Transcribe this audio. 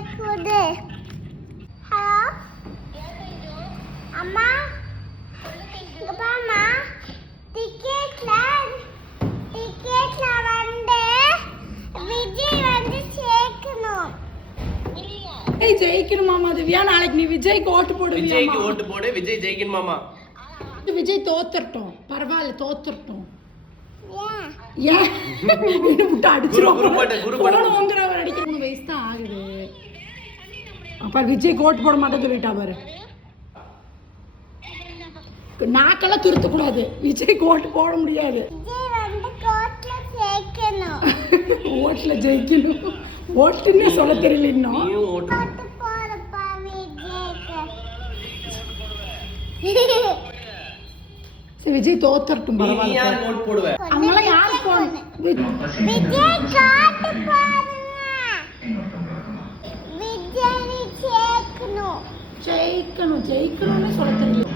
கேக்குது. ஹலோ அம்மா, இங்க பாரும்மா. டிக்கெட்ல வந்து விஜய் வந்து சேர்க்கணும். விஜய் ஜெயிக்கணுமாமா திவ்யா. நாளைக்கு நீ விஜய்க்கு ஓட்டு போடு. விஜய்க்கு ஓட்டு போடு. விஜய் ஜெயிக்கணுமாமா. விஜய் தோத்துறட்டும், பரவாயில்ல தோத்துறட்டும். ஏன் வயசு தான் ஆகுது. அப்ப விஜய் ஓட்டு போட மாட்டேன் சொல்லிட்டா பாரு. நாக்கெல்லாம் திருத்த கூடாது. விஜய்க்கு ஓட்டு போட முடியாது. ஓட்டுல ஜெயிக்கணும். ஓட்டுன்னே சொல்ல தெரியல இன்னும். விஜய் தோத்துறட்டும், பரவாயில்ல. அவங்களாம் யாரு போடணும்? ஜெயிக்கணும்னு சொல்ல தெரியல.